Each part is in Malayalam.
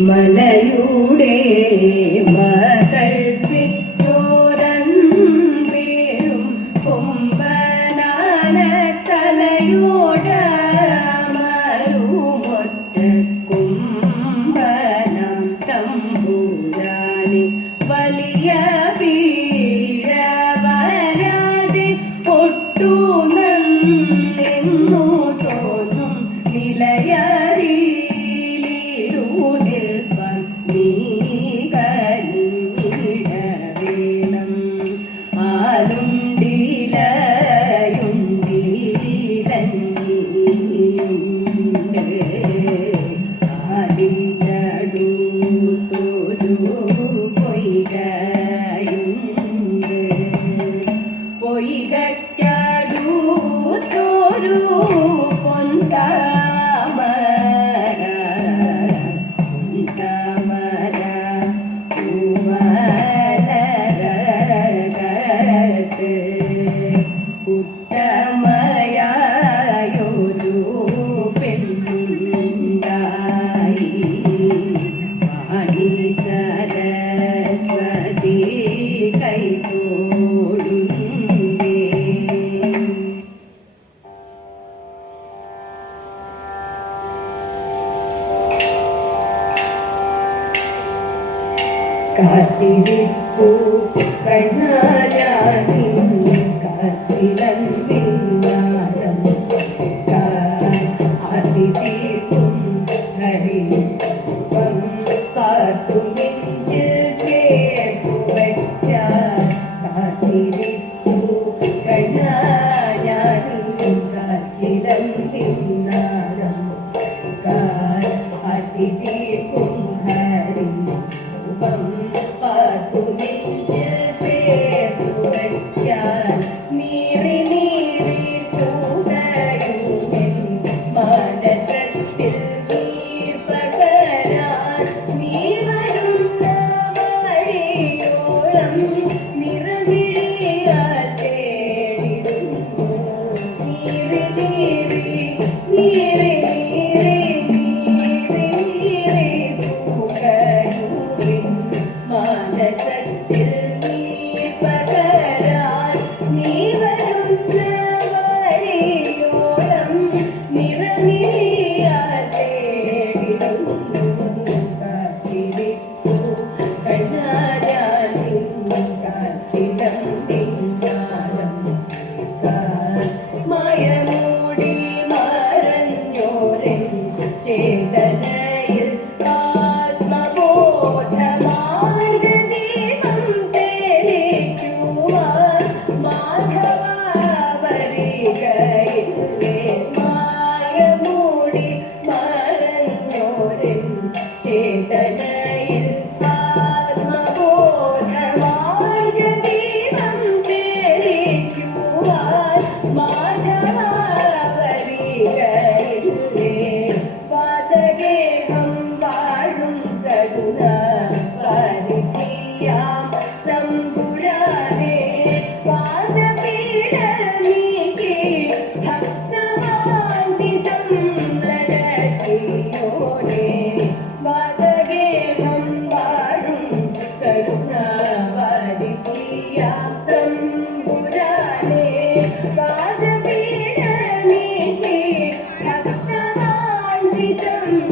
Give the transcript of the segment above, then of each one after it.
മലയുടെ മകൾ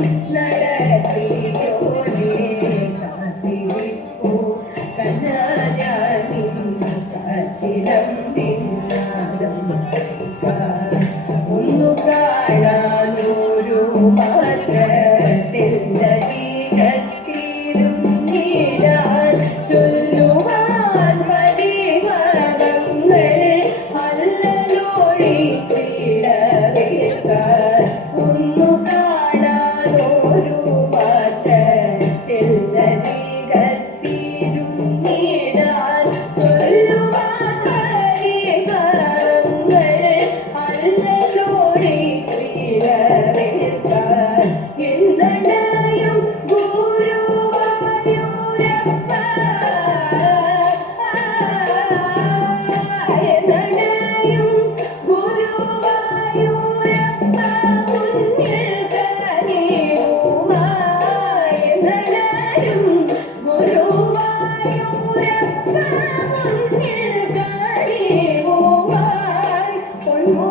Amen.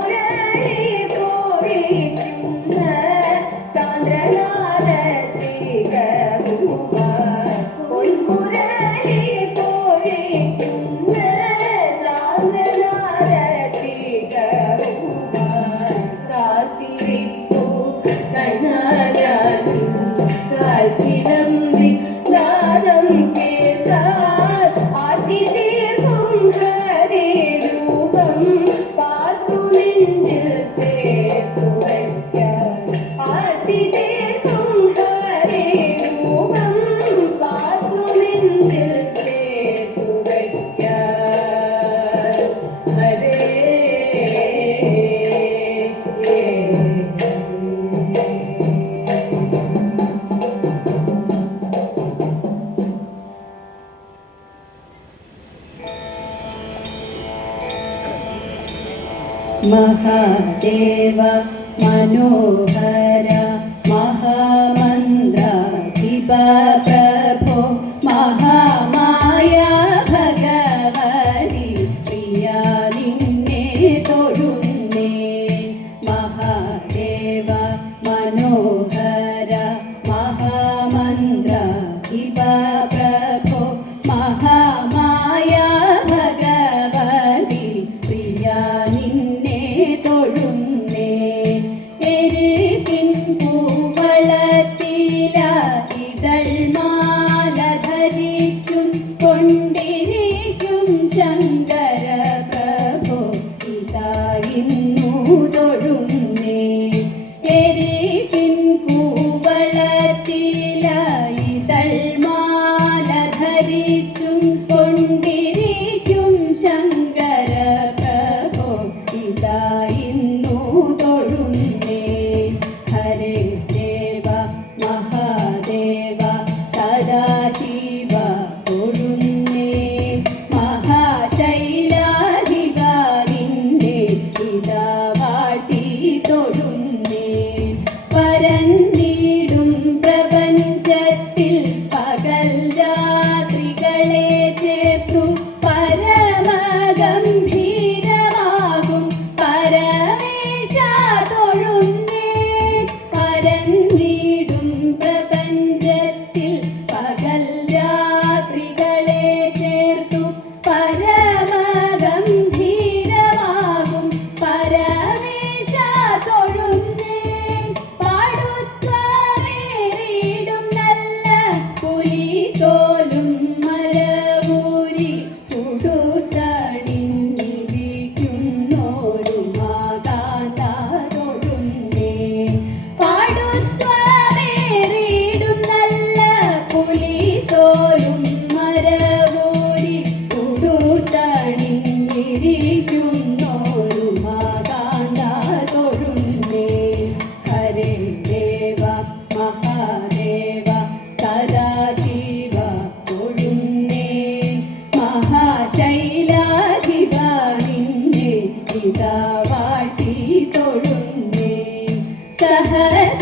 Yeah. ಕಟ್ಟಿದೆ রাধা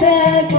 back.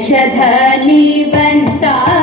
जनषधनि बनता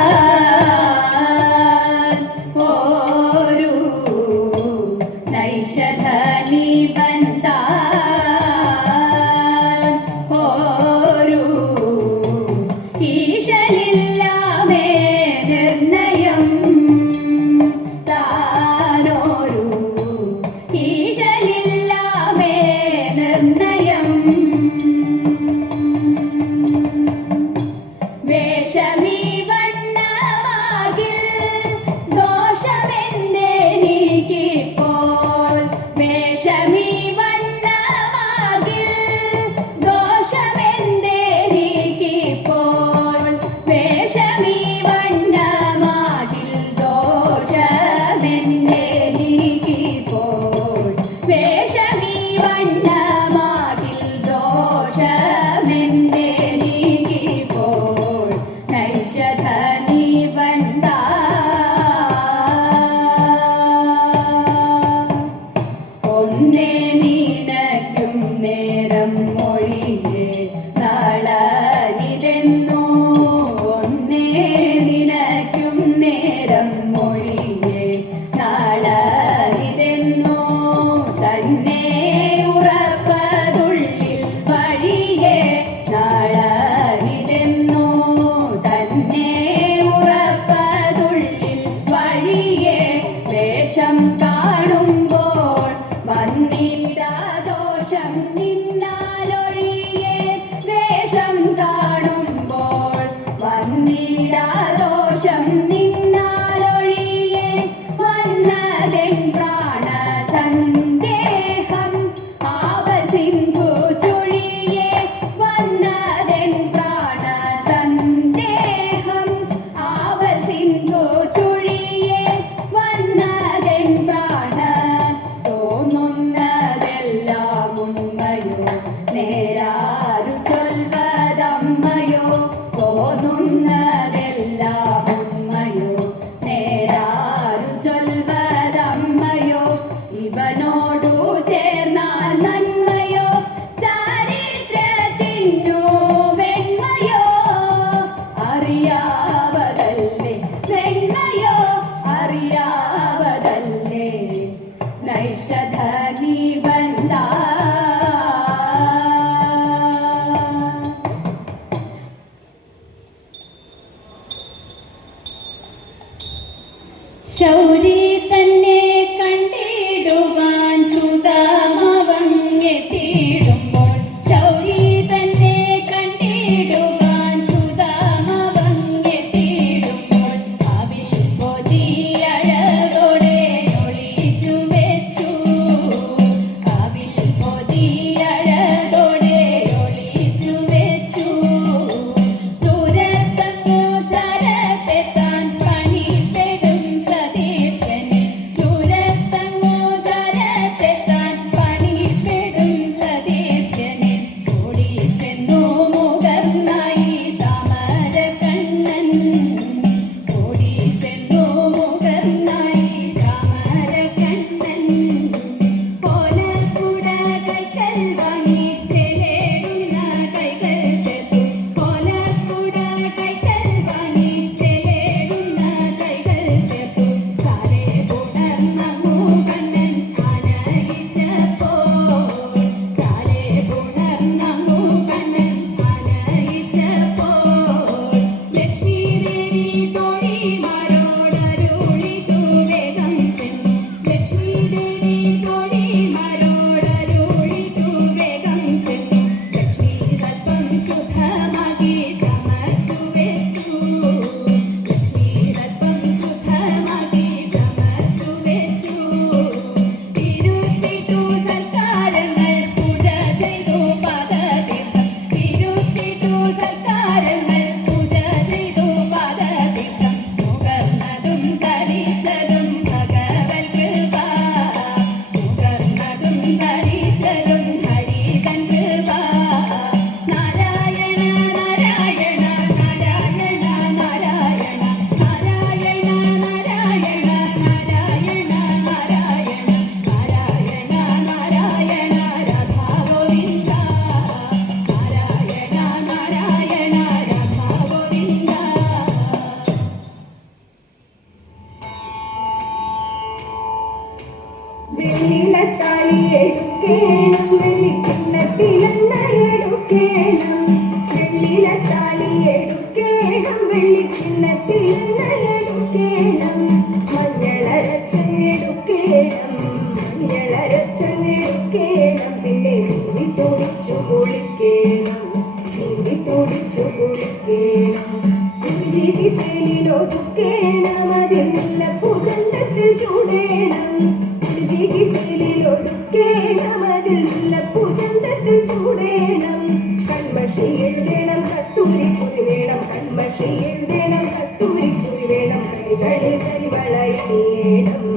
state